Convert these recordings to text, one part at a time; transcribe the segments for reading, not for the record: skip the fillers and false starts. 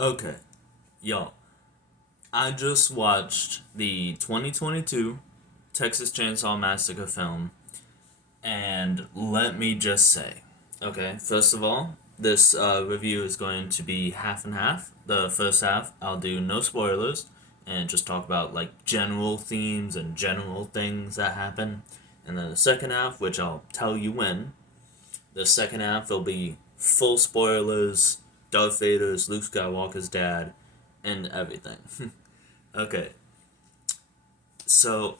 Okay, yo, I just watched the 2022 Texas Chainsaw Massacre film, and let me just say, okay, first of all, this review is going to be half and half. The first half, I'll do no spoilers and just talk about like general themes and general things that happen. And then the second half, which I'll tell you when, the second half will be full spoilers, Darth Vader's Luke Skywalker's dad, and everything. Okay, so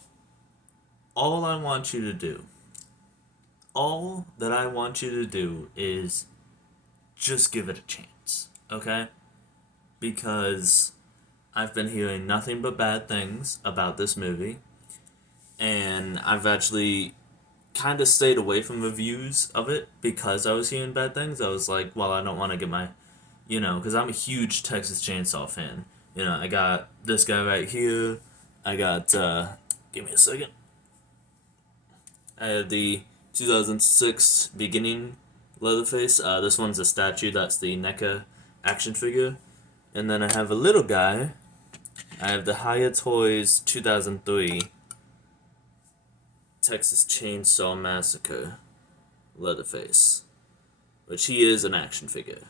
all I want you to do, all that I want you to do is just give it a chance, okay? Because I've been hearing nothing but bad things about this movie, and I've actually kind of stayed away from reviews of it because I was hearing bad things. I was like, well, I don't want to get my, because I'm a huge Texas Chainsaw fan. I got this guy right here. I got, give me a second. I have the 2006 beginning Leatherface. This one's a statue. That's the NECA action figure. And then I have a little guy. I have the Hiya Toys 2003 Texas Chainsaw Massacre Leatherface, which he is an action figure.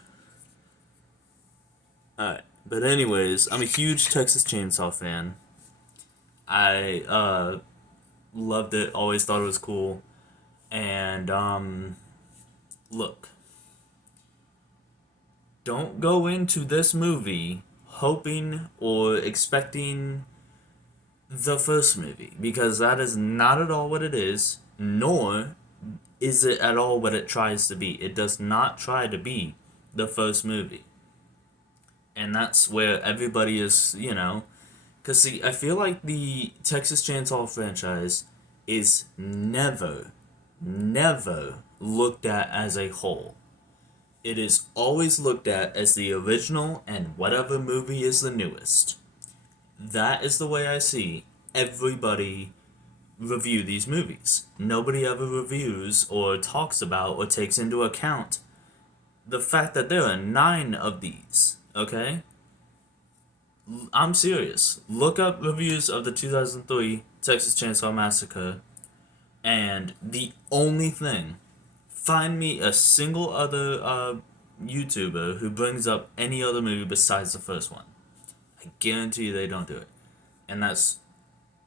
Alright, but anyways, I'm a huge Texas Chainsaw fan. I loved it, always thought it was cool. And look, don't go into this movie hoping or expecting the first movie, because that is not at all what it is, nor is it at all what it tries to be. It does not try to be the first movie. And that's where everybody is, because see, I feel like the Texas Chainsaw franchise is never looked at as a whole. It is always looked at as the original and whatever movie is the newest. That is the way I see everybody review these movies. Nobody ever reviews or talks about or takes into account the fact that there are 9 of these, okay? I'm serious. Look up reviews of the 2003 Texas Chainsaw Massacre, and the only thing, find me a single other YouTuber who brings up any other movie besides the first one. I guarantee you they don't do it. And that's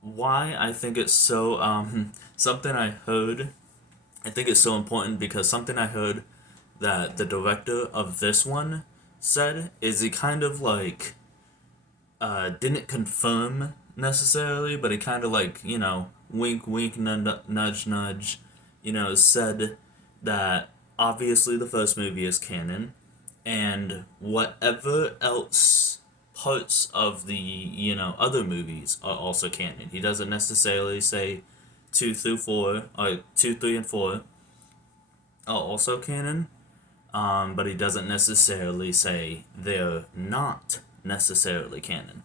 why I think it's so, something I heard, I think it's so important because something I heard that the director of this one said is he kind of like, didn't confirm necessarily, but he kind of like, wink, wink, nudge, nudge, said that obviously the first movie is canon, and whatever else parts of the, other movies are also canon. He doesn't necessarily say 2 through 4, or 2, 3, and 4 are also canon, but he doesn't necessarily say they're not necessarily canon.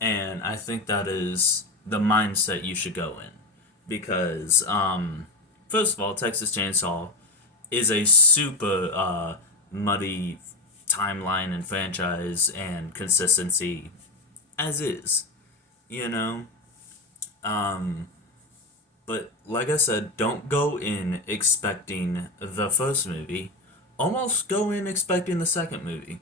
And I think that is the mindset you should go in. Because, first of all, Texas Chainsaw is a super muddy timeline and franchise and consistency as is, you know? But like I said, don't go in expecting the first movie. Almost go in expecting the second movie.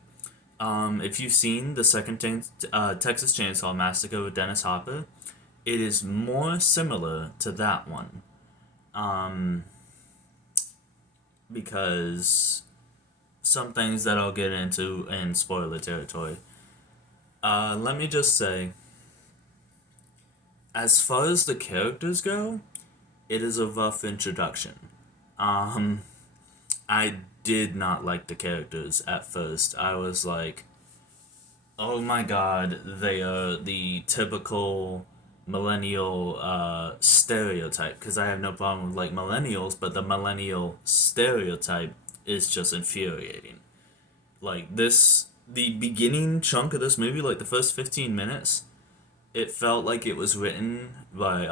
If you've seen the second Texas Chainsaw Massacre with Dennis Hopper, it is more similar to that one. Because some things that I'll get into in spoiler territory. Let me just say, as far as the characters go, it is a rough introduction. I did not like the characters at first. I was like, oh my god, they are the typical millennial stereotype. Because I have no problem with like millennials, but the millennial stereotype is just infuriating. Like the beginning chunk of this movie, like the first 15 minutes, it felt like it was written by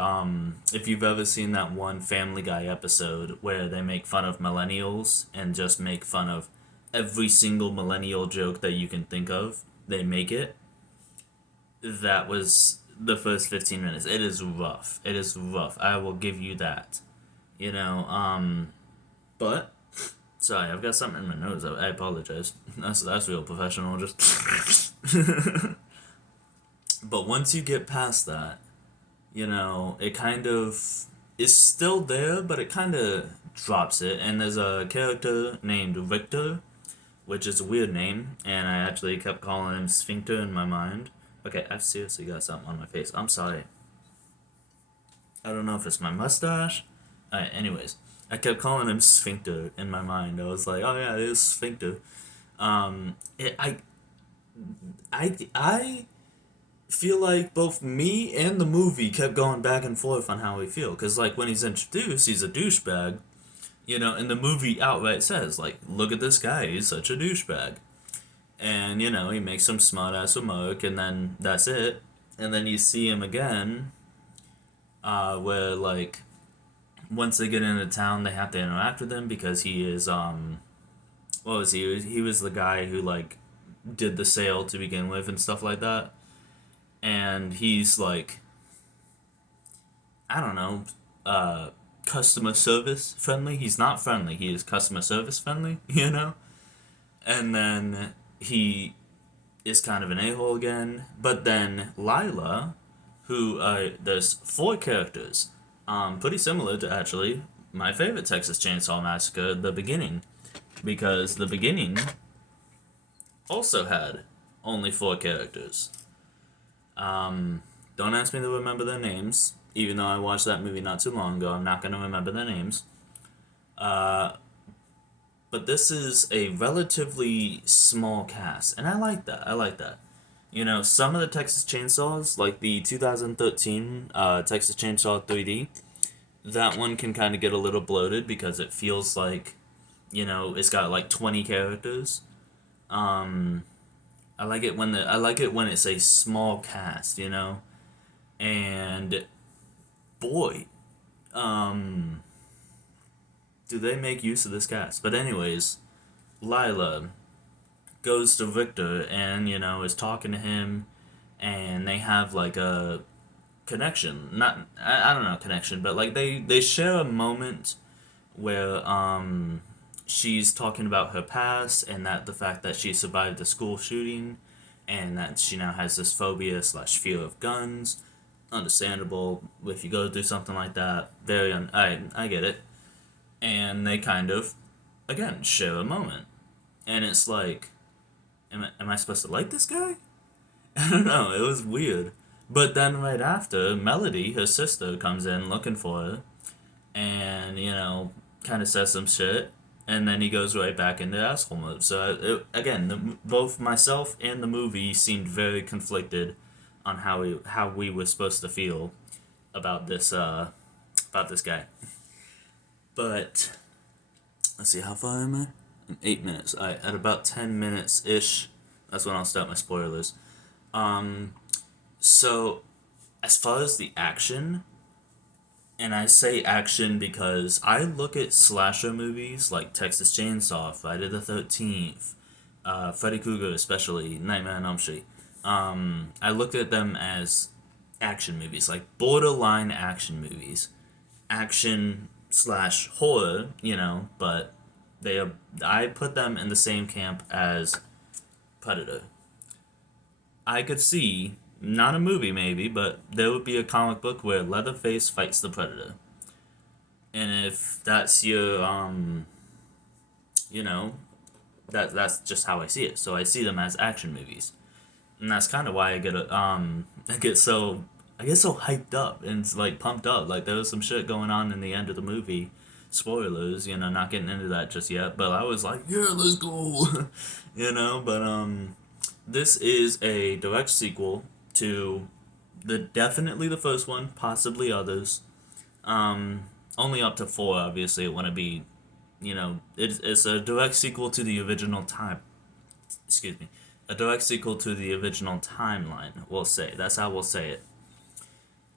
if you've ever seen that one Family Guy episode where they make fun of millennials and just make fun of every single millennial joke that you can think of, they make it, that was the first 15 minutes. It is rough. It is rough. I will give you that. You know, but sorry, I've got something in my nose. I apologize. That's real professional. Just but once you get past that, you know, it kind of is still there, but it kind of drops it. And there's a character named Richter, which is a weird name, and I actually kept calling him Sphincter in my mind. Okay, I've seriously got something on my face. I'm sorry. I don't know if it's my mustache. Alright, anyways. I kept calling him Sphincter in my mind. I was like, oh yeah, it is Sphincter. It, I feel like both me and the movie kept going back and forth on how we feel. Because, like, when he's introduced, he's a douchebag. You know, and the movie outright says, like, look at this guy, he's such a douchebag. And, you know, he makes some smart ass remark, and then that's it. And then you see him again, where, like, once they get into town, they have to interact with him because he is, what was he? He was the guy who, like, did the sale to begin with and stuff like that. And he's, like, I don't know, customer service friendly. He's not friendly, he is customer service friendly, you know? And then he is kind of an a-hole again. But then Lila, who, there's four characters, pretty similar to actually my favorite Texas Chainsaw Massacre, the beginning. Because the beginning also had only four characters. Don't ask me to remember their names. Even though I watched that movie not too long ago, I'm not going to remember their names. But this is a relatively small cast, and I like that. I like that. You know, some of the Texas Chainsaws, like the 2013 Texas Chainsaw 3D, that one can kind of get a little bloated because it feels like, you know, it's got like 20 characters. I like it when it's a small cast, you know, and boy, do they make use of this cast. But anyways, Lila goes to Victor and, you know, is talking to him, and they have like a connection. Not I don't know, connection, but like they share a moment where she's talking about her past and that the fact that she survived the school shooting and that she now has this phobia slash fear of guns. Understandable if you go through something like that. I get it. And they kind of, again, share a moment. And it's like, am I supposed to like this guy? I don't know, it was weird. But then right after, Melody, her sister, comes in looking for her and, you know, kind of says some shit. And then he goes right back into asshole mode. So, again, both myself and the movie seemed very conflicted on how we were supposed to feel about this guy. But let's see, how far am I? 8 minutes. At about 10 minutes ish, that's when I'll start my spoilers. So as far as the action, and I say action because I look at slasher movies like Texas Chainsaw, Friday the 13th, Freddy Krueger especially, Nightmare on Elm Street. I looked at them as action movies, like borderline action movies. Action slash horror, you know, but I put them in the same camp as Predator. I could see, not a movie maybe, but there would be a comic book where Leatherface fights the Predator. And if that's your, you know, that's just how I see it. So I see them as action movies. And that's kind of why I get so hyped up and like pumped up. Like there was some shit going on in the end of the movie. Spoilers, you know, not getting into that just yet. But I was like, yeah, let's go, you know. But this is a direct sequel to definitely the first one, possibly others. Only up to 4, obviously. It wouldn't be, you know, it's a direct sequel to the original time. Excuse me. A direct sequel to the original timeline, we'll say. That's how we'll say it.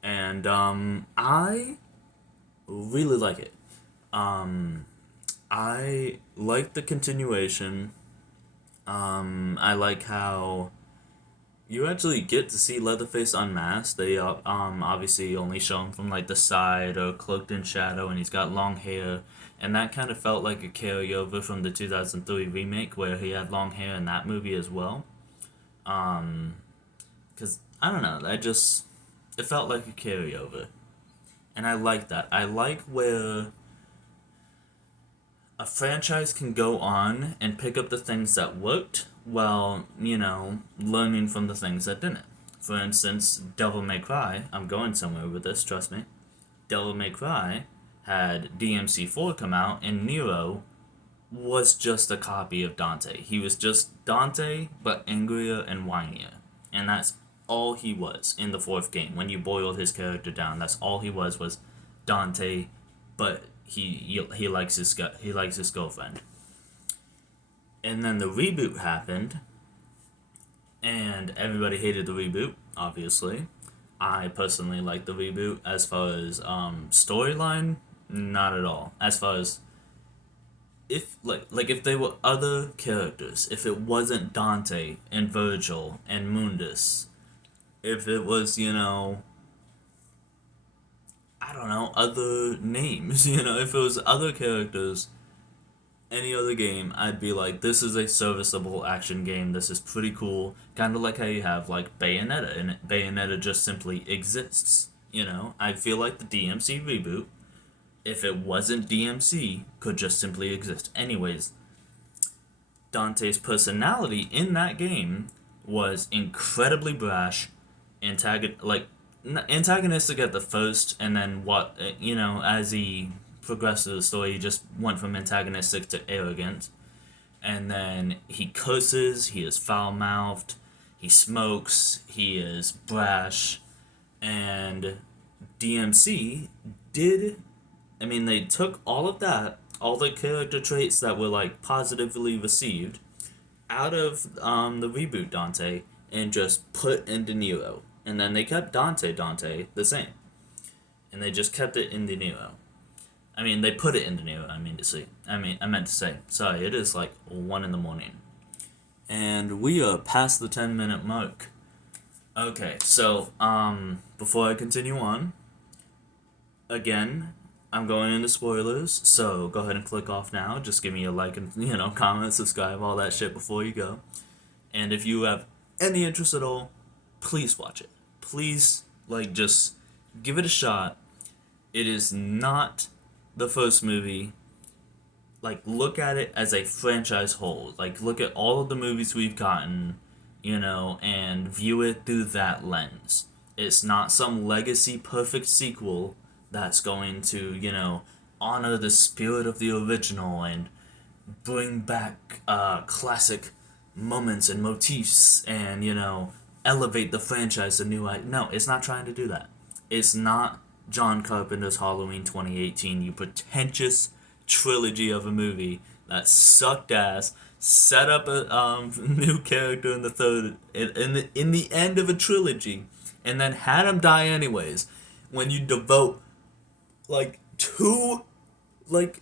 And I really like it. I like the continuation. I like how You actually get to see Leatherface unmasked. They obviously only show him from like the side or cloaked in shadow, and he's got long hair, and that kind of felt like a carryover from the 2003 remake where he had long hair in that movie as well. Um, cause I don't know, that just it felt like a carryover, and I like that. I like where a franchise can go on and pick up the things that worked while, learning from the things that didn't. For instance, Devil May Cry, I'm going somewhere with this, trust me. Devil May Cry had DMC4 come out, and Nero was just a copy of Dante. He was just Dante, but angrier and whinier. And that's all he was in the fourth game. When you boiled his character down, that's all he was Dante, but he likes his girlfriend. And then the reboot happened, and everybody hated the reboot. Obviously, I personally like the reboot. As far as storyline, not at all. As far as if they were other characters, if it wasn't Dante and Virgil and Mundus, if it was I don't know, other names, if it was other characters, any other game, I'd be like, this is a serviceable action game. This is pretty cool. Kind of like how you have like Bayonetta, and Bayonetta just simply exists. I feel like the DMC reboot, if it wasn't DMC, could just simply exist. Anyways, Dante's personality in that game was incredibly brash, antagonistic at the first, and then as he progressed through the story, he just went from antagonistic to arrogant, and then he curses, he is foul mouthed, he smokes, he is brash, and DMC did. I mean, they took all of that, all the character traits that were like positively received, out of the reboot Dante, and just put into Nero. And then they kept Dante the same. And they just kept it in the Nero. I mean, they put it in the Nero, I meant to say. Sorry, it is like 1 in the morning. And we are past the 10-minute mark. Okay, so, before I continue on, again, I'm going into spoilers, so go ahead and click off now. Just give me a like and, comment, subscribe, all that shit before you go. And if you have any interest at all, please watch it. Please, just give it a shot. It is not the first movie. Look at it as a franchise whole. Look at all of the movies we've gotten, and view it through that lens. It's not some legacy perfect sequel that's going to, honor the spirit of the original and bring back classic moments and motifs and, elevate the franchise to new heights. No, it's not trying to do that. It's not John Carpenter's Halloween 2018, you pretentious trilogy of a movie that sucked ass, set up a new character in the third, in the end of a trilogy, and then had him die anyways. When you devote two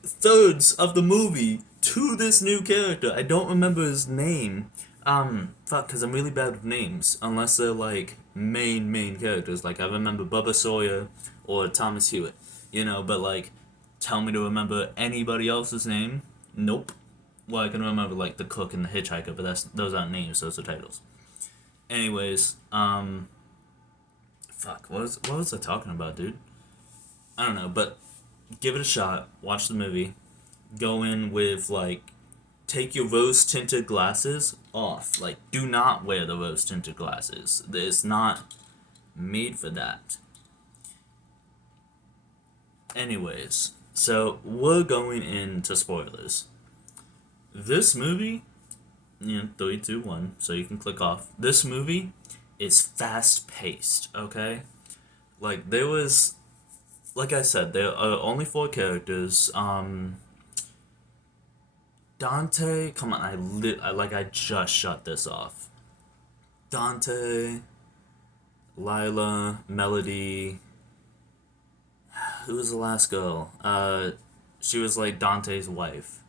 thirds of the movie to this new character. I don't remember his name. Because I'm really bad with names, unless they're main characters. I remember Bubba Sawyer or Thomas Hewitt, but tell me to remember anybody else's name? Nope. Well, I can remember the cook and the hitchhiker, but those aren't names, those are titles. Anyways, what was I talking about, dude? I don't know, but give it a shot, watch the movie, go in with take your rose tinted glasses off. Do not wear the rose tinted glasses. It's not made for that. Anyways, so we're going into spoilers. This movie, 3, 2, 1, so you can click off. This movie is fast paced, okay? There was, like I said, there are only 4 characters. Dante, come on, I just shut this off. Dante, Lila, Melody. Who was the last girl? She was Dante's wife.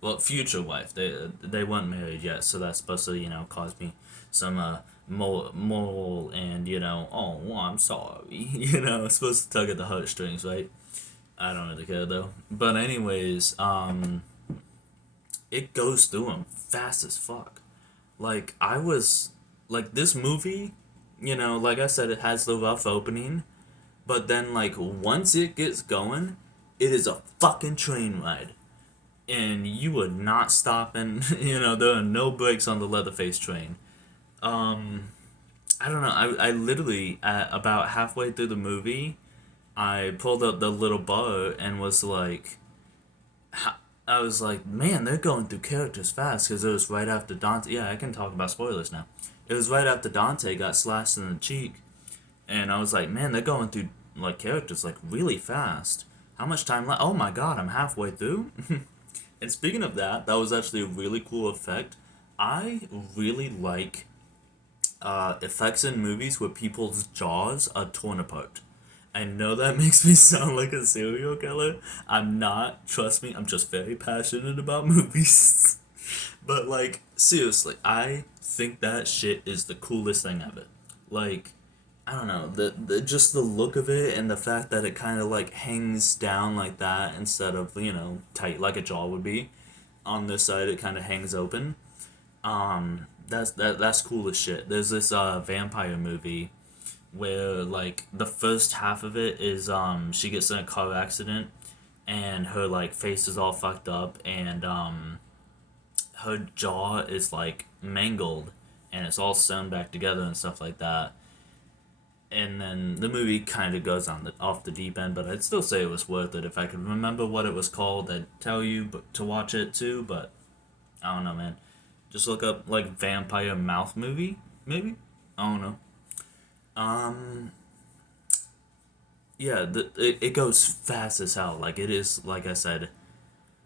well, future wife. They weren't married yet, so that's supposed to cause me some moral and oh well, I'm sorry. It's supposed to tug at the heartstrings, right? I don't really care though. But anyways, it goes through them fast as fuck. Like I was like this movie, like I said, it has the rough opening, but then like once it gets going, it is a fucking train ride and you would not stop and there are no brakes on the Leatherface train. um I don't know, I literally about halfway through the movie I pulled up the little bar and was like I was like, man, they're going through characters fast because it was right after Dante. Yeah, I can talk about spoilers now. It was right after Dante got slashed in the cheek, and I was like, man, they're going through like characters like really fast. How much time left? Oh my god, I'm halfway through. And speaking of that, that was actually a really cool effect. I really like effects in movies where people's jaws are torn apart. I know that makes me sound like a serial killer. I'm not. Trust me, I'm just very passionate about movies. But, like, seriously, I think that shit is the coolest thing ever. Like, I don't know, just the look of it and the fact that it kind of, like, hangs down like that instead of, tight like a jaw would be. On this side, it kind of hangs open. That's cool as shit. There's this vampire movie where like the first half of it is she gets in a car accident and her like face is all fucked up and her jaw is like mangled and it's all sewn back together and stuff like that. And then the movie kind of goes on the off the deep end, but I'd still say it was worth it. If I could remember what it was called, I'd tell you but to watch it too. But I don't know, man. Just look up like vampire mouth movie, maybe. I don't know. Um, yeah, it goes fast as hell. Like it is, like I said,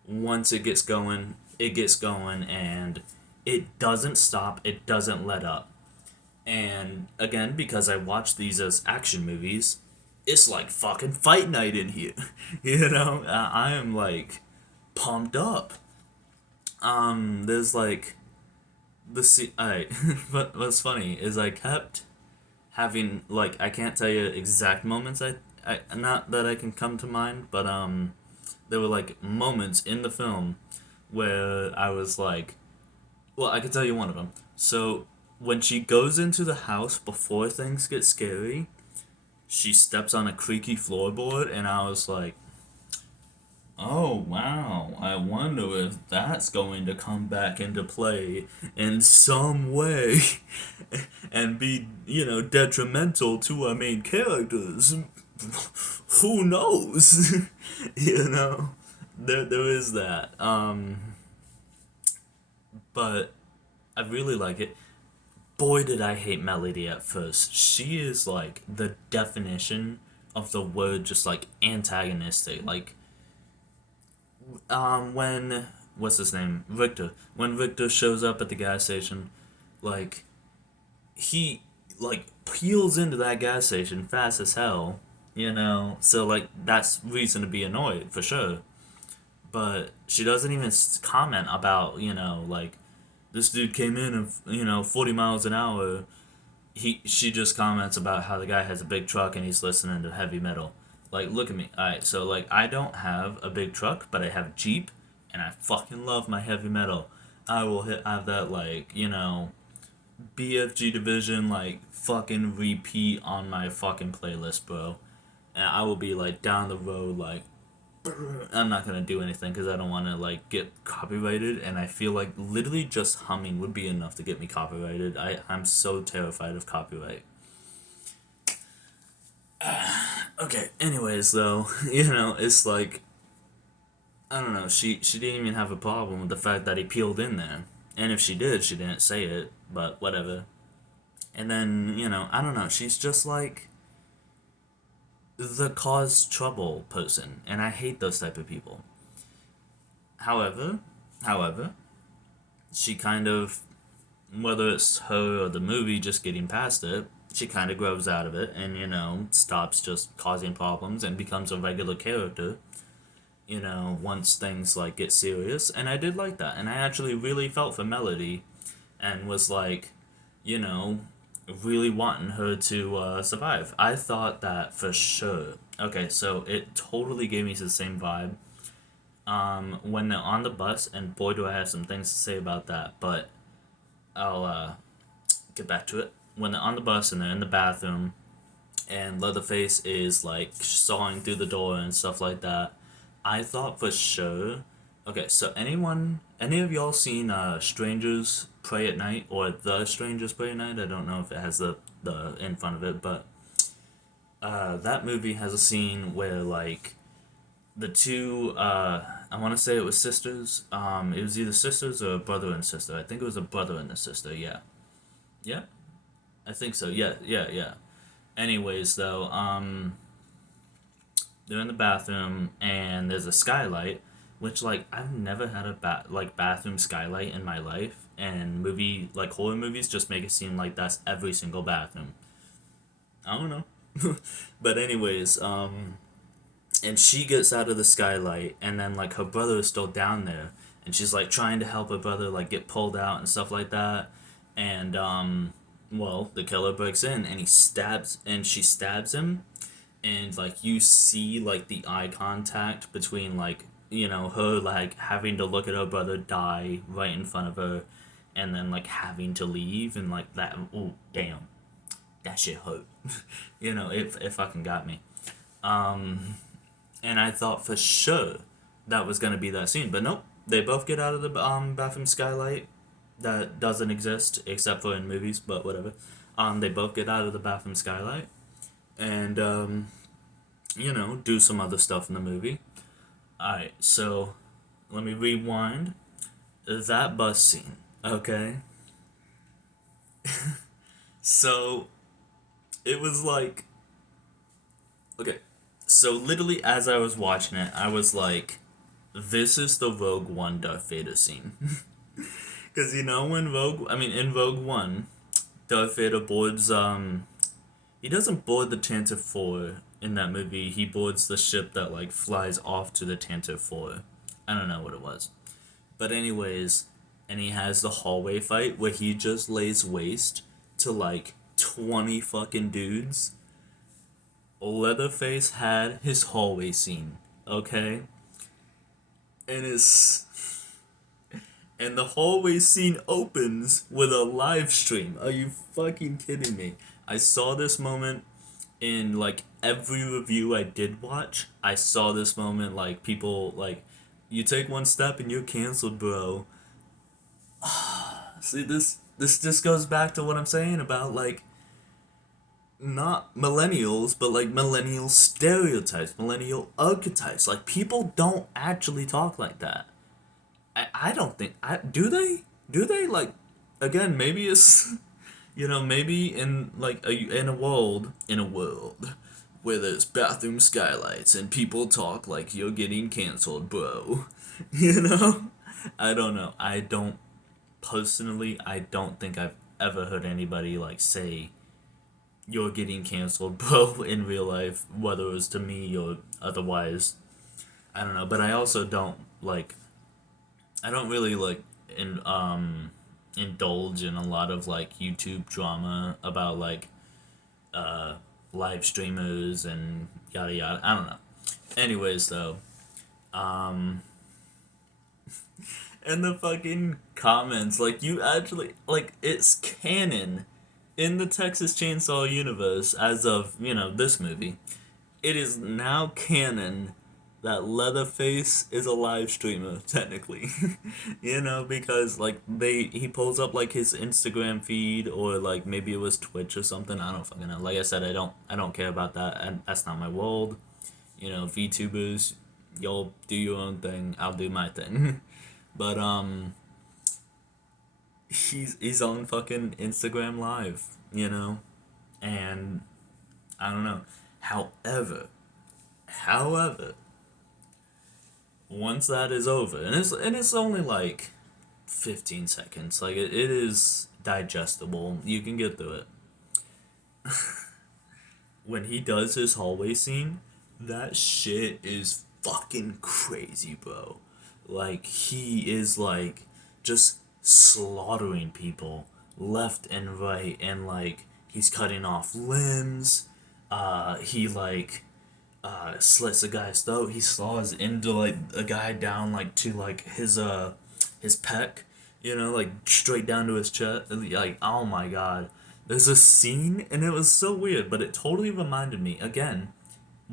once it gets going, and it doesn't stop. It doesn't let up. And again, because I watch these as action movies, it's like fucking fight night in here. I am like pumped up. There's like I but what's funny is I kept having like I can't tell you exact moments I not that I can come to mind, but there were like moments in the film where I was like, well, I could tell you one of them. So when she goes into the house before things get scary, she steps on a creaky floorboard, and I was like, oh wow, I wonder if that's going to come back into play in some way and be, detrimental to our main characters. Who knows? you know? There is that. But I really like it. Boy, did I hate Melody at first. She is like the definition of the word just like antagonistic. Like when what's his name? Victor. When Victor shows up at the gas station, like he like peels into that gas station fast as hell, So like that's reason to be annoyed for sure. But she doesn't even comment about, like this dude came in and 40 miles an hour. She just comments about how the guy has a big truck and he's listening to heavy metal. Like, look at me. Alright, so like I don't have a big truck, but I have a Jeep and I fucking love my heavy metal. I will have that like, BFG division like fucking repeat on my fucking playlist, bro. And I will be like down the road like I'm not gonna do anything because I don't want to like get copyrighted, and I feel like literally just humming would be enough to get me copyrighted. I'm so terrified of copyright. Okay. Anyways, though, it's like I don't know. She didn't even have a problem with the fact that he peeled in there, and if she did, she didn't say it. But whatever. And then I don't know. She's just like the cause trouble person, and I hate those type of people. However, however, she kind of, whether it's her or the movie just getting past it, she kind of grows out of it and stops just causing problems and becomes a regular character. once things like get serious, and I did like that, and I actually really felt for Melody, and was like, you know, really wanting her to survive. I thought that for sure. Okay, so it totally gave me the same vibe. When they're on the bus, and boy, do I have some things to say about that, but I'll get back to it. When they're on the bus and they're in the bathroom, and Leatherface is like sawing through the door and stuff like that, I thought for sure. Okay, so any of y'all seen Strangers Pray at Night or The Strangers Pray at Night? I don't know if it has the in front of it, but that movie has a scene where like the two I want to say it was sisters. It was either sisters or a brother and sister. I think it was a brother and a sister. Yeah, yeah, I think so. Yeah, yeah, yeah. Anyways, though, they're in the bathroom and there's a skylight, which like I've never had a bathroom skylight in my life, and horror movies just make it seem like that's every single bathroom. I don't know. But anyways, and she gets out of the skylight, and then like her brother is still down there, and she's like trying to help her brother like get pulled out and stuff like that, and well, the killer breaks in and she stabs him, and like you see like the eye contact between like her like having to look at her brother die right in front of her, and then like having to leave, and like that. Oh damn, that shit hurt. It fucking got me. And I thought for sure that was gonna be that scene, but nope. They both get out of the bathroom skylight that doesn't exist except for in movies, but whatever. They both get out of the bathroom skylight and do some other stuff in the movie. Alright, so let me rewind. That bus scene, okay? So it was like, okay, so literally as I was watching it, I was like, this is the Rogue One Darth Vader scene. Because in Rogue One, Darth Vader boards, he doesn't board the Tantive 4 in that movie. He boards the ship that, like, flies off to the Tantive 4. I don't know what it was. But anyways, and he has the hallway fight where he just lays waste to, like, 20 fucking dudes. Leatherface had his hallway scene, okay? And and the hallway scene opens with a live stream. Are you fucking kidding me? I saw this moment in like every review I did watch. I saw this moment, like people like, you take one step and you're canceled, bro. See, this just goes back to what I'm saying about like not millennials, but like millennial stereotypes, millennial archetypes. Like people don't actually talk like that. I don't think I do they like, again, maybe it's maybe in like in a world where there's bathroom skylights and people talk like you're getting canceled, bro. you know I don't know. I don't think I've ever heard anybody like say you're getting canceled, bro, in real life, whether it was to me or otherwise. I don't know, but I don't really like indulge in a lot of like YouTube drama about like uh live streamers and yada yada. I don't know. Anyways, though, um, and the fucking comments, like you actually like it's canon in the Texas Chainsaw universe as of this movie. It is now canon that Leatherface is a live streamer technically. Because like he pulls up like his Instagram feed, or like maybe it was Twitch or something. I don't fucking know. Like I said, I don't care about that, and that's not my world. VTubers, y'all do your own thing. I'll do my thing. But he's on fucking Instagram live, and I don't know. However, once that is over, and it's only like 15 seconds, like it is digestible. You can get through it. When he does his hallway scene, that shit is fucking crazy, bro. Like, he is, like, just slaughtering people left and right, and, like, he's cutting off limbs. He, like, slits a guy's throat. He saws into, like, a guy down, like, to, like, his pec, you know, like, straight down to his chest. Like, oh my god. There's a scene, and it was so weird, but it totally reminded me, again,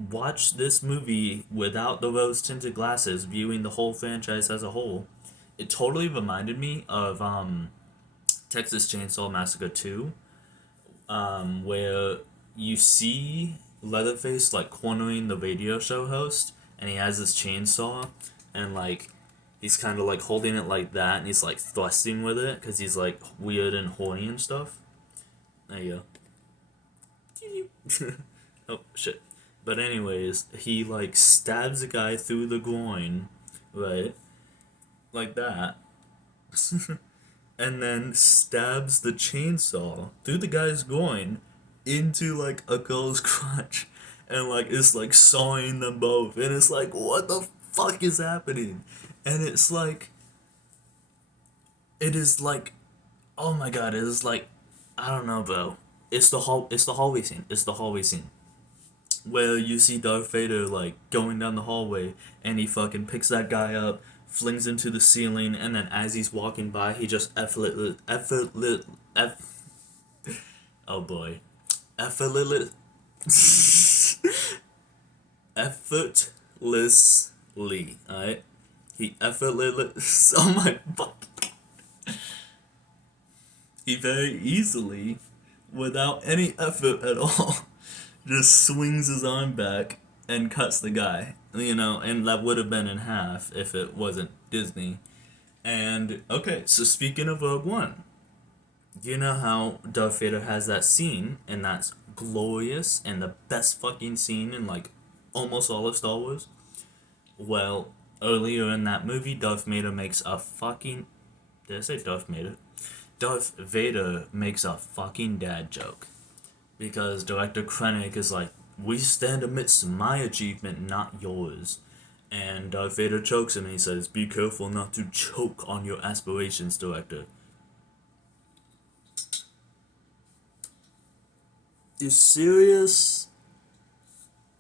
watch this movie without the rose tinted glasses, viewing the whole franchise as a whole. It totally reminded me of Texas Chainsaw Massacre 2, where you see Leatherface like cornering the radio show host, and he has this chainsaw, and like he's kind of like holding it like that, and he's like thrusting with it because he's like weird and horny and stuff. There you go. Oh shit. But anyways, he like stabs a guy through the groin, right? Like that. And then stabs the chainsaw through the guy's groin into like a girl's crotch, and like it's like sawing them both, and it's like, what the fuck is happening? And it's like, it is like, oh my god, it is like, I don't know, bro. It's the hallway scene. It's the hallway scene where you see Darth Vader like going down the hallway, and he fucking picks that guy up, flings him to the ceiling, and then as he's walking by, he just oh boy, effortless, effortlessly, alright? He effortless, oh my fuck. He very easily, without any effort at all, just swings his arm back and cuts the guy. You know, and that would have been in half if it wasn't Disney. And, okay, so speaking of Rogue One, you know how Darth Vader has that scene, and that's glorious, and the best fucking scene in, like, almost all of Star Wars? Well, earlier in that movie, Darth Vader makes a fucking... Did I say Darth Vader? Darth Vader makes a fucking dad joke. Because director Krennic is like, we stand amidst my achievement, not yours. And Darth Vader chokes him and he says, be careful not to choke on your aspirations, director. You serious?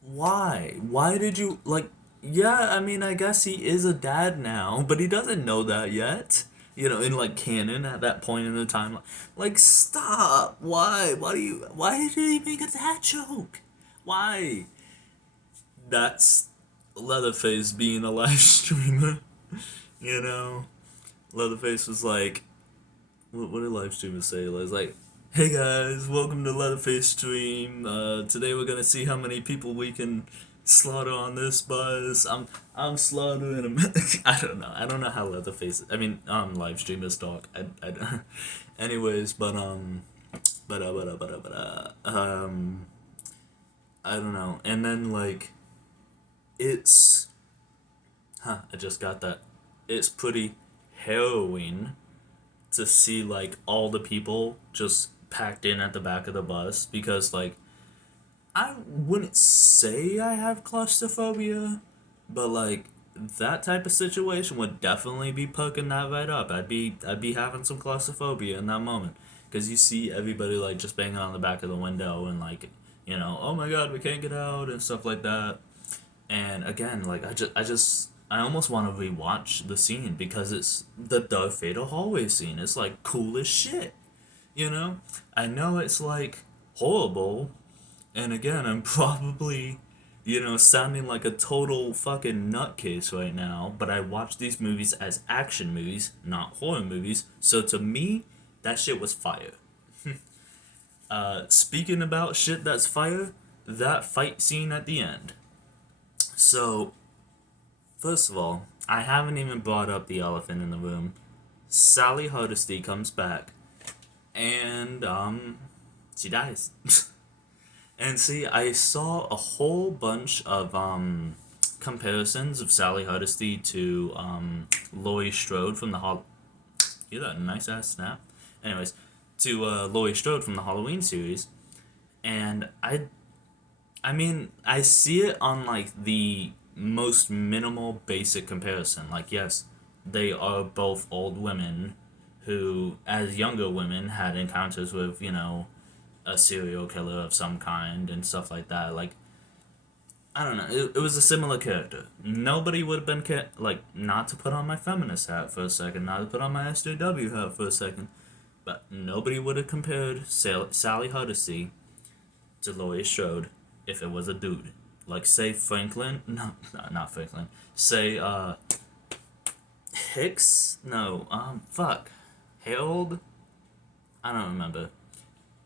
Why? Why did you, like, yeah, I mean, I guess he is a dad now, but he doesn't know that yet. You know, in, like, canon at that point in the timeline. Like, stop! Why? Why did he make a dad joke? Why? That's Leatherface being a live streamer. You know? Leatherface was like, what did live streamers say? It was like, hey guys, welcome to Leatherface stream. Today we're gonna see how many people we can slaughter on this bus. I'm slaughtering him. I don't know. I don't know how Leatherface. I mean, live streamers talk. Anyways, I don't know. And then like, it's, I just got that. It's pretty harrowing to see like all the people just packed in at the back of the bus, because like, I wouldn't say I have claustrophobia, but like that type of situation would definitely be poking that right up. I'd be having some claustrophobia in that moment, because you see everybody like just banging on the back of the window and like, you know, oh my god, we can't get out and stuff like that. And again, like I almost want to rewatch the scene because it's the Darth Vader hallway scene. It's like cool as shit, you know. I know it's like horrible, and again, I'm probably, you know, sounding like a total fucking nutcase right now, but I watch these movies as action movies, not horror movies, so to me, that shit was fire. Speaking about shit that's fire, that fight scene at the end. So, first of all, I haven't even brought up the elephant in the room. Sally Hardesty comes back, and, she dies. And see, I saw a whole bunch of comparisons of Sally Hardesty to Laurie Strode from the hear that nice ass snap? Anyways, to Laurie Strode from the Halloween series, and I mean, I see it on like the most minimal basic comparison. Like, yes, they are both old women who, as younger women, had encounters with, a serial killer of some kind and stuff like that. Like, I don't know. It was a similar character. Nobody would have been like, not to put on my feminist hat for a second, not to put on my SJW hat for a second, but nobody would have compared Sally Hardesty to Laurie Strode if it was a dude. Like, say Franklin. No, not Franklin. Say, Hicks? No, fuck. Harold? I don't remember.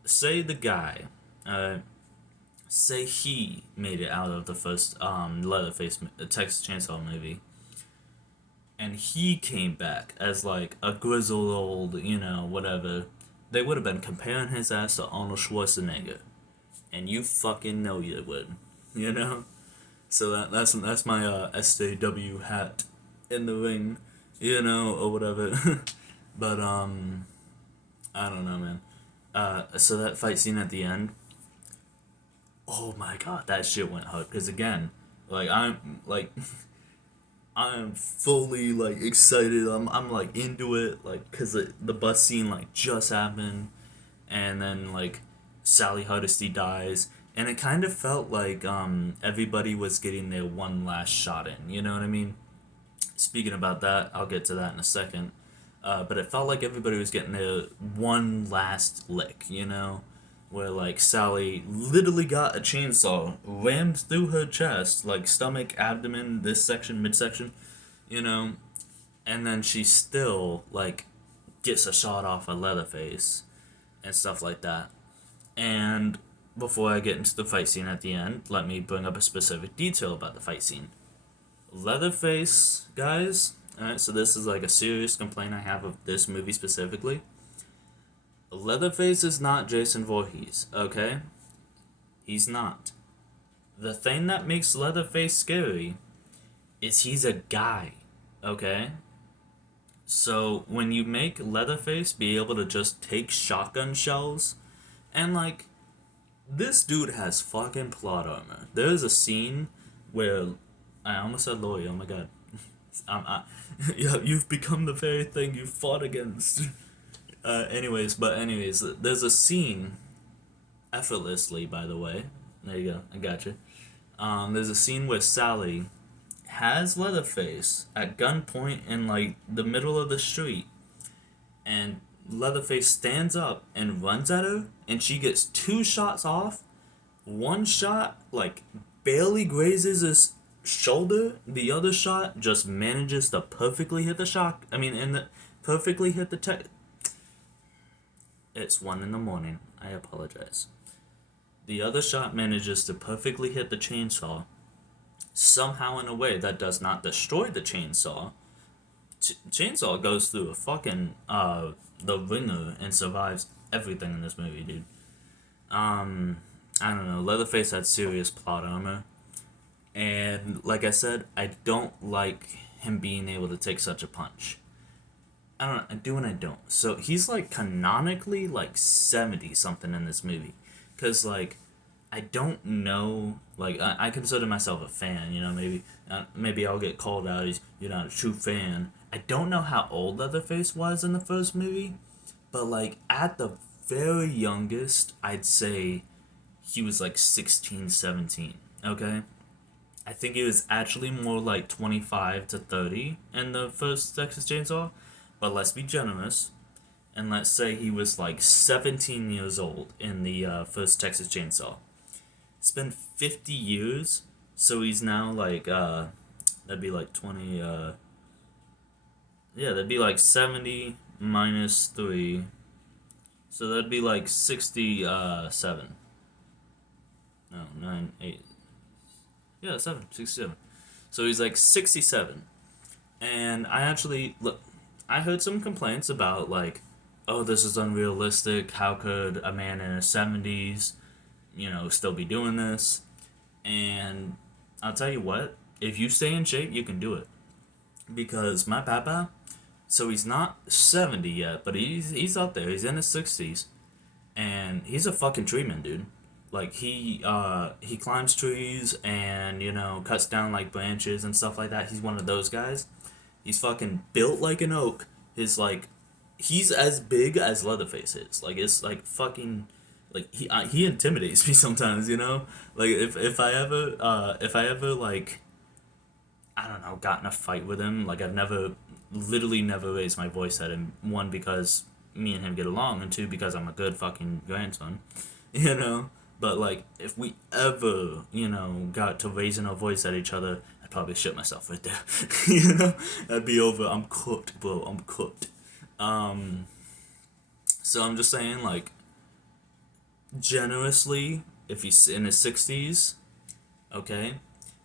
Say the guy. Uh, Say he made it out of the first Leatherface Texas Chainsaw movie, and he came back as like a grizzled old, whatever. They would have been comparing his ass to Arnold Schwarzenegger, and you fucking know you would, you know. So that's my SJW hat in the ring, or whatever. But I don't know, man. So that fight scene at the end, oh my god, that shit went hard. Because again, like I'm fully like excited. I'm like into it. Like, cause the bus scene like just happened, and then like Sally Hardesty dies, and it kind of felt like everybody was getting their one last shot in. You know what I mean? Speaking about that, I'll get to that in a second. But it felt like everybody was getting their one last lick. Where like Sally literally got a chainsaw rammed through her chest, like stomach, abdomen, this section, midsection, you know, and then she still like gets a shot off of Leatherface and stuff like that. And before I get into the fight scene at the end, let me bring up a specific detail about the fight scene. Leatherface, guys. Alright, so this is like a serious complaint I have of this movie specifically. Leatherface is not Jason Voorhees, okay? He's not. The thing that makes Leatherface scary is he's a guy, okay? So when you make Leatherface be able to just take shotgun shells, and like, this dude has fucking plot armor. There is a scene where, I almost said Laurie, oh my god. Yeah, you've become the very thing you fought against. Anyways, there's a scene, effortlessly, by the way. There you go, I got you. There's a scene where Sally has Leatherface at gunpoint in, like, the middle of the street, and Leatherface stands up and runs at her, and she gets 2 shots off. One shot, like, barely grazes his shoulder. The other shot just manages to perfectly hit the perfectly hit the It's 1 in the morning. I apologize. The other shot manages to perfectly hit the chainsaw, somehow in a way that does not destroy the chainsaw. Chainsaw goes through a fucking, the ringer and survives everything in this movie, dude. I don't know. Leatherface had serious plot armor. And, like I said, I don't like him being able to take such a punch. I don't know, I do and I don't. So he's like canonically like 70 something in this movie. Cause like, I don't know, like I consider myself a fan, maybe I'll get called out as you're not a true fan. I don't know how old Leatherface was in the first movie, but like at the very youngest, I'd say he was like 16, 17, okay? I think he was actually more like 25 to 30 in the first Texas Chainsaw. But let's be generous, and let's say he was like 17 years old in the first Texas Chainsaw. It's been 50 years, so he's now like, that'd be like 20, that'd be like 70 minus 3, so that'd be like 67. No, 9, 8. Yeah, 67. So he's like 67. And I heard some complaints about, like, oh, this is unrealistic. How could a man in his 70s, still be doing this? And I'll tell you what, if you stay in shape, you can do it. Because my papa, so he's not 70 yet, but he's up there. He's in his 60s. And he's a fucking treatment, dude. Like he climbs trees and cuts down like branches and stuff like that. He's one of those guys. He's fucking built like an oak. His like he's as big as Leatherface is. Like it's like fucking like he intimidates me sometimes. Like if I ever like I don't know got in a fight with him. Like I've never literally never raised my voice at him. One because me and him get along, and two because I'm a good fucking grandson. you know. But like, if we ever, got to raising our voice at each other, I'd probably shit myself right there. That'd be over. I'm cooked, bro. I'm cooked. Um, so I'm just saying, like, generously, if he's in his 60s, okay.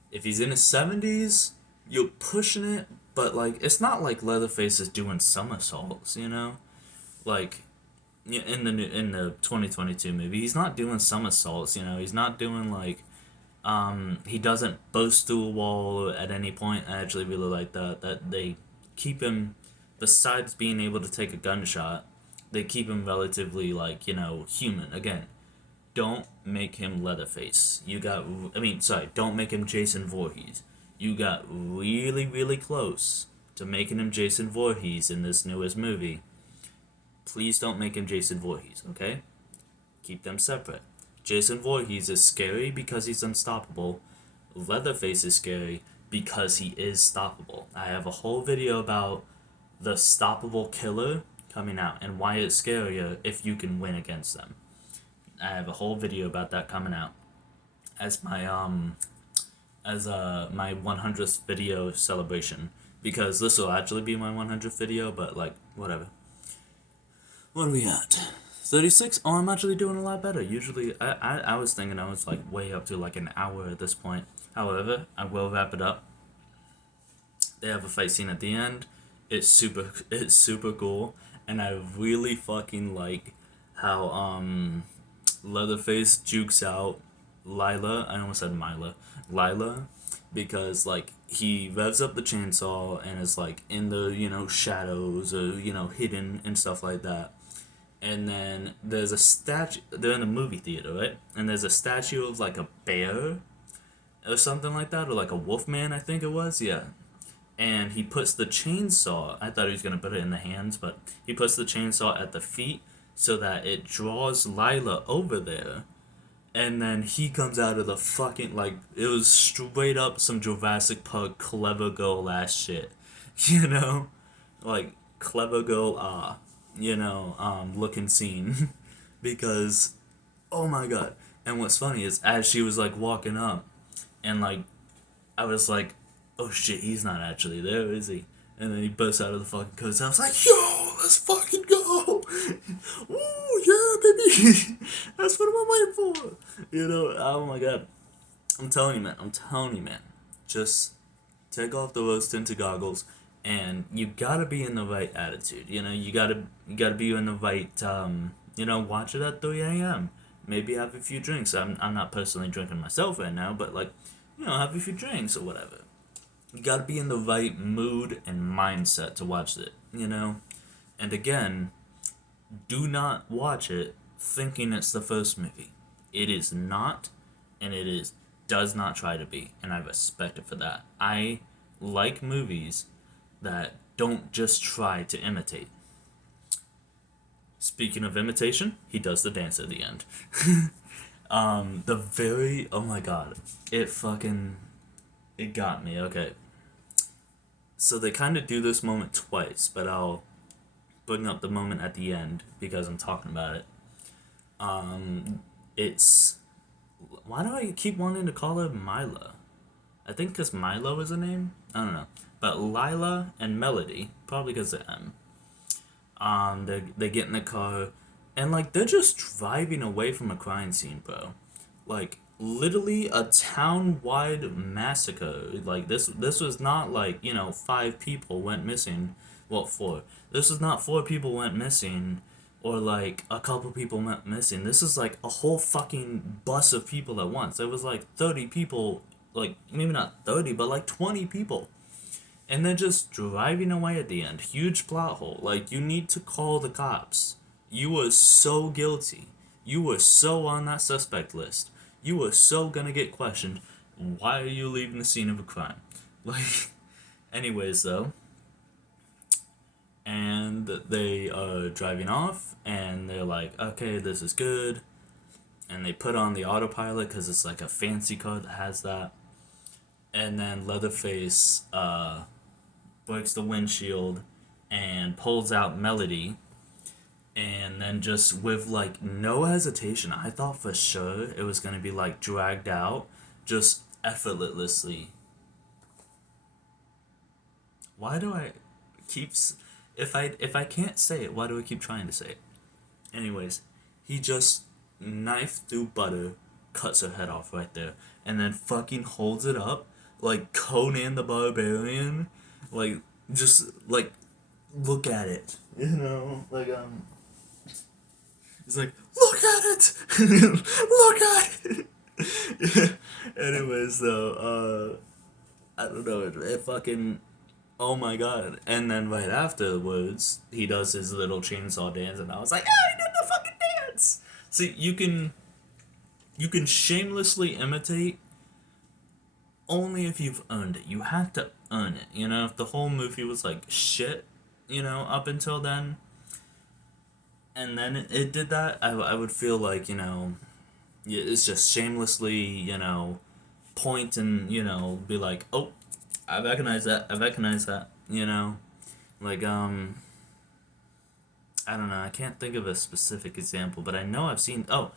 If he's in his 70s, you're pushing it, but like, it's not like Leatherface is doing somersaults. Like, yeah, in the 2022 movie, he's not doing somersaults. He's not doing like he doesn't burst through a wall at any point. I actually really like that they keep him, besides being able to take a gunshot, they keep him relatively like human. Again, don't make him Leatherface. Don't make him Jason Voorhees. You got really really close to making him Jason Voorhees in this newest movie. Please don't make him Jason Voorhees, okay? Keep them separate. Jason Voorhees is scary because he's unstoppable. Leatherface is scary because he is stoppable. I have a whole video about the stoppable killer coming out and why it's scarier if you can win against them. I have a whole video about that coming out as my 100th video celebration, because this will actually be my 100th video, but like whatever. What are we at? 36? Oh, I'm actually doing a lot better. Usually, I was thinking I was like way up to like an hour at this point. However, I will wrap it up. They have a fight scene at the end. It's super cool, and I really fucking like how Leatherface jukes out Lila. I almost said Lila, because like he revs up the chainsaw and is like in the shadows or hidden and stuff like that. And then there's a statue. They're in a movie theater, right? And there's a statue of like a bear or something like that, or like a wolf man, I think it was. Yeah. And he puts the chainsaw. I thought he was gonna put it in the hands, but he puts the chainsaw at the feet so that it draws Lila over there. And then he comes out of the fucking like it was straight up some Jurassic Park clever girl ass shit, like clever girl looking scene, because oh my god. And what's funny is as she was like walking up, and like I was like, oh shit, he's not actually there, is he? And then he bursts out of the fucking coast. I was like, yo, let's fucking go! Ooh, yeah, baby! That's what I'm waiting for! Oh my god. I'm telling you, man. Just take off the rose tinted goggles, and you gotta be in the right attitude. You gotta be in the right, watch it at 3 a.m. Maybe have a few drinks. I'm not personally drinking myself right now, but like, have a few drinks or whatever. You gotta be in the right mood and mindset to watch it. And again, do not watch it thinking it's the first movie. It is not, and does not try to be, and I respect it for that. I like movies that don't just try to imitate. Speaking of imitation, he does the dance at the end. Oh my god, it got me. Okay. So they kind of do this moment twice, but I'll bring up the moment at the end because I'm talking about it. It's why do I keep wanting to call her Mila? I think because Milo is a name. I don't know, but Lila and Melody, probably because of M. They get in the car, and like they're just driving away from a crime scene, bro. Like literally a town-wide massacre. Like this was not like 5 people went missing. Well, 4. This was not 4 people went missing, or like a couple people went missing. This is like a whole fucking bus of people at once. There was like 30 people, like maybe not 30, but like 20 people. And they're just driving away at the end. Huge plot hole. Like, you need to call the cops. You were so guilty. You were so on that suspect list. You were so gonna get questioned. Why are you leaving the scene of a crime? Like, anyways, though, and they are driving off, and they're like, okay, this is good. And they put on the autopilot because it's like a fancy car that has that. And then Leatherface breaks the windshield and pulls out Melody, and then just with like no hesitation, I thought for sure it was gonna be like dragged out, just effortlessly. Why do I keep if I can't say it, why do I keep trying to say it? Anyways, he just knife through butter, cuts her head off right there, and then fucking holds it up like Conan the Barbarian, like just like look at it, like he's like look at it, look at it. Anyways, though, I don't know, it fucking oh my god. And then right afterwards, he does his little chainsaw dance, and I was like, ah, he did the fucking dance! See, you can shamelessly imitate only if you've earned it. You have to earn it, If the whole movie was like shit, up until then, and then it did that, I would feel like, it's just shamelessly, point and, be like, oh, I recognize that, Like, I don't know, I can't think of a specific example, but I know I've seen, oh,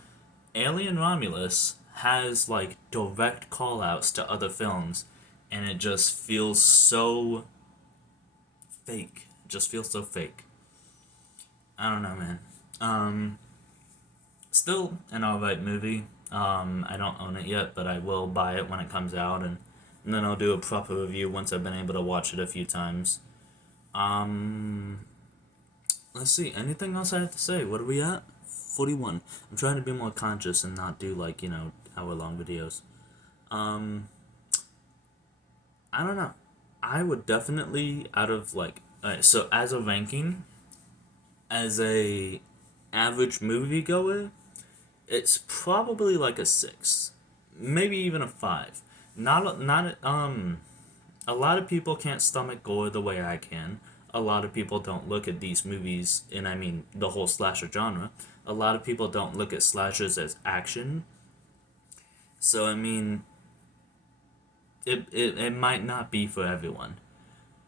Alien Romulus has, like, direct call-outs to other films, and it just feels so fake. It just feels so fake. I don't know, man. Still an alright movie. I don't own it yet, but I will buy it when it comes out, and then I'll do a proper review once I've been able to watch it a few times. Um, let's see. Anything else I have to say? What are we at? 41. I'm trying to be more conscious and not do like, hour-long videos. Um, I don't know. I would definitely, out of like, so as a ranking, as a average moviegoer, it's probably like a 6, maybe even a 5. A lot of people can't stomach gore the way I can. A lot of people don't look at these movies, and I mean the whole slasher genre. A lot of people don't look at slashers as action. So I mean, it might not be for everyone.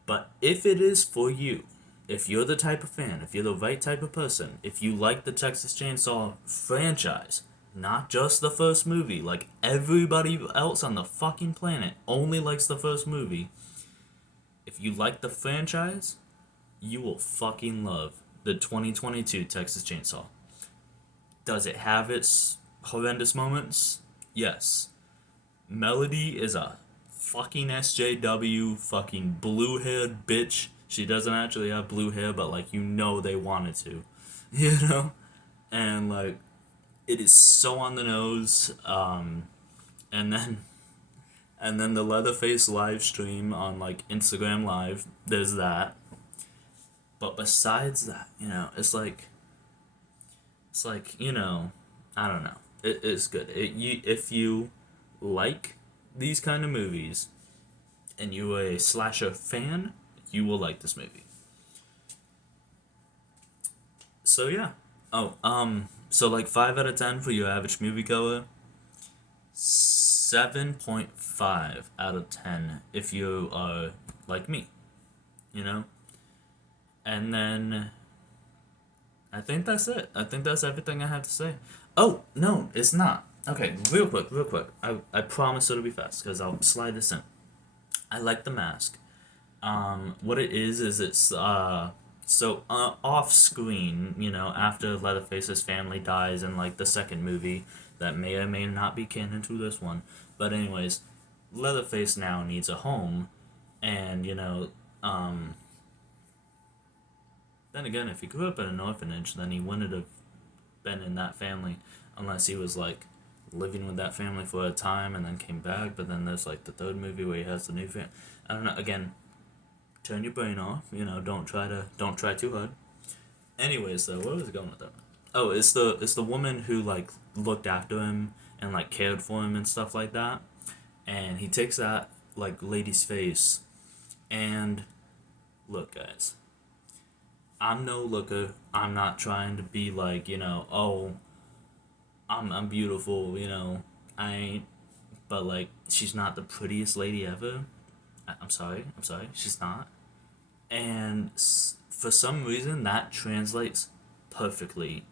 But if it is for you, if you're the type of fan, if you're the right type of person, if you like the Texas Chainsaw franchise, not just the first movie, like everybody else on the fucking planet only likes the first movie. If you like the franchise, you will fucking love the 2022 Texas Chainsaw. Does it have its horrendous moments? Yes. Melody is a fucking SJW, fucking blue-haired bitch. She doesn't actually have blue hair, but like they wanted to, and like it is so on the nose. And then the Leatherface live stream on like Instagram Live. There's that. But besides that, it's like I don't know. It's good. If you like these kind of movies and you're a slasher fan, you will like this movie. So yeah. Oh, so like 5 out of 10 for your average moviegoer. 7.5 out of 10 if you are like me, And then I think that's it. I think that's everything I have to say. Oh, no, it's not. Okay, real quick. I promise it'll be fast because I'll slide this in. I like The Mask. What it is it's so off screen, after Leatherface's family dies in like the second movie that may or may not be canon to this one. But anyways, Leatherface now needs a home, and then again, if he grew up in an orphanage, then he wouldn't have been in that family unless he was like living with that family for a time and then came back. But then there's like the third movie where he has the new family. I don't know. Again, turn your brain off. Don't try too hard. Anyways, though, where was I going with that? Oh, it's the woman who like looked after him and like cared for him and stuff like that. And he takes that like lady's face and look, guys. I'm no looker. I'm not trying to be like, oh, I'm beautiful, I ain't, but like she's not the prettiest lady ever. I'm sorry. I'm sorry. She's not. And for some reason that translates perfectly.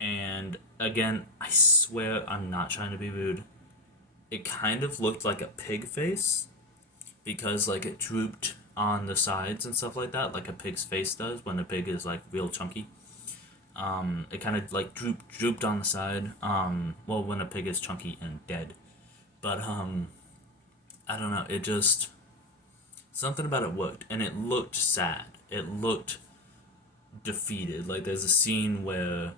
And again, I swear I'm not trying to be rude. It kind of looked like a pig face because like it drooped on the sides and stuff like that, like a pig's face does when a pig is like real chunky. It kind of like drooped on the side. Well, when a pig is chunky and dead, but I don't know. It just something about it worked, and it looked sad. It looked defeated. Like there's a scene where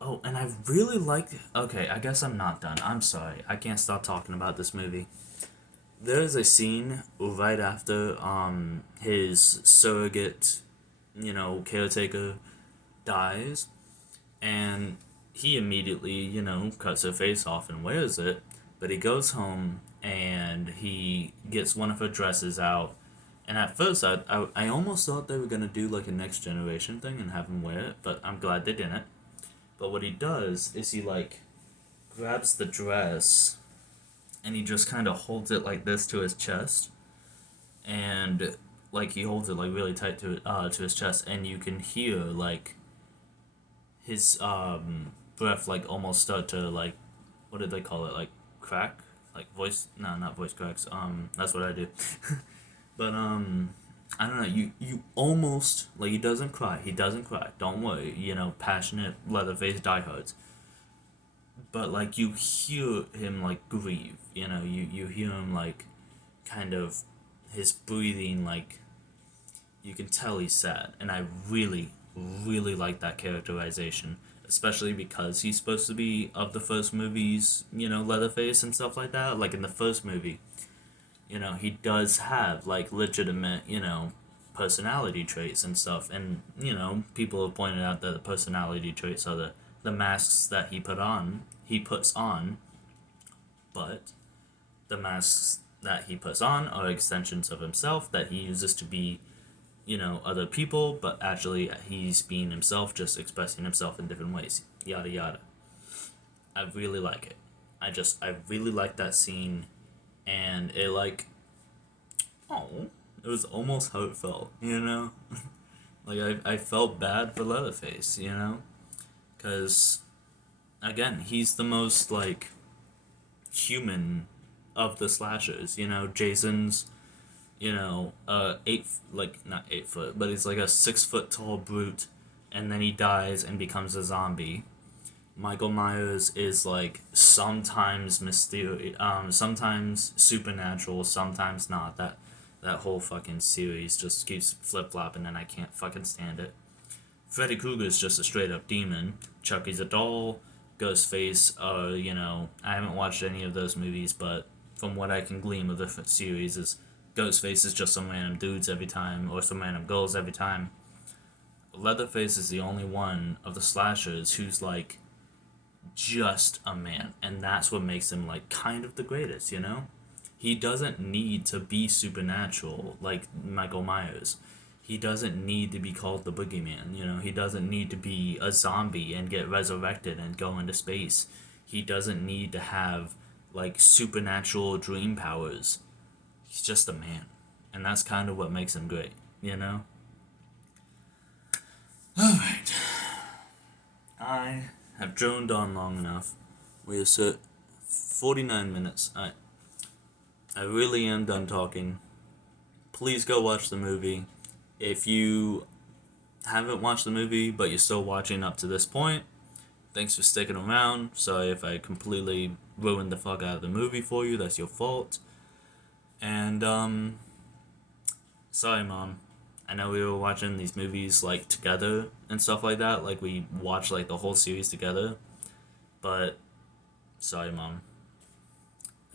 oh, and I really liked. Okay, I guess I'm not done. I'm sorry. I can't stop talking about this movie. There's a scene right after his surrogate, caretaker dies, and he immediately, cuts her face off and wears it. But he goes home and he gets one of her dresses out. And at first, I almost thought they were gonna do like a next generation thing and have him wear it, but I'm glad they didn't. But what he does is he like grabs the dress and he just kind of holds it like this to his chest, and like he holds it like really tight to his chest, and you can hear like his breath like almost start to like what did they call it, like crack, like voice, no, not voice cracks, that's what I do. But I don't know, you almost like he doesn't cry, don't worry, passionate Leatherface diehards, but like you hear him like grieve, you hear him like kind of his breathing, like you can tell he's sad, and I really really like that characterization, especially because he's supposed to be of the first movies, Leatherface and stuff like that. Like in the first movie, he does have like legitimate, personality traits and stuff, and people have pointed out that the personality traits are the masks that he puts on, but the masks that he puts on are extensions of himself that he uses to be, other people, but actually he's being himself, just expressing himself in different ways. Yada yada. I really like it. I really like that scene, and it like, oh, it was almost heartfelt, like I felt bad for Leatherface, because again he's the most like human of the slashers. Jason's, eight, like not 8 foot, but he's like a 6 foot tall brute, and then he dies and becomes a zombie. Michael Myers is like sometimes mysterious, sometimes supernatural, sometimes not. That whole fucking series just keeps flip flopping, and I can't fucking stand it. Freddy Krueger's just a straight up demon. Chucky's a doll. Ghostface, I haven't watched any of those movies, but from what I can glean of the series is Ghostface is just some random dudes every time, or some random girls every time. Leatherface is the only one of the slashers who's like just a man, and that's what makes him like kind of the greatest. He doesn't need to be supernatural like Michael Myers. He doesn't need to be called the boogeyman. He doesn't need to be a zombie and get resurrected and go into space. He doesn't need to have like supernatural dream powers. He's just a man, and that's kind of what makes him great. All right, I have droned on long enough. We have set 49 minutes. I really am done talking. Please go watch the movie. If you haven't watched the movie but you're still watching up to this point, thanks for sticking around. Sorry if I completely ruined the fuck out of the movie for you. That's your fault. And sorry, Mom. I know we were watching these movies like together and stuff like that. Like we watched like the whole series together. But sorry, Mom.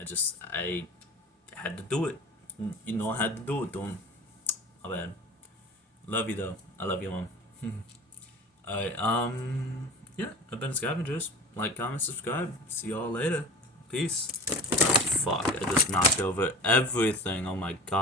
I had to do it. I had to do it, Don. My bad. Love you though. I love you, Mom. Alright, yeah, I've been Scavengers. Like, comment, subscribe. See y'all later. Peace. Oh, fuck, I just knocked over everything. Oh my god.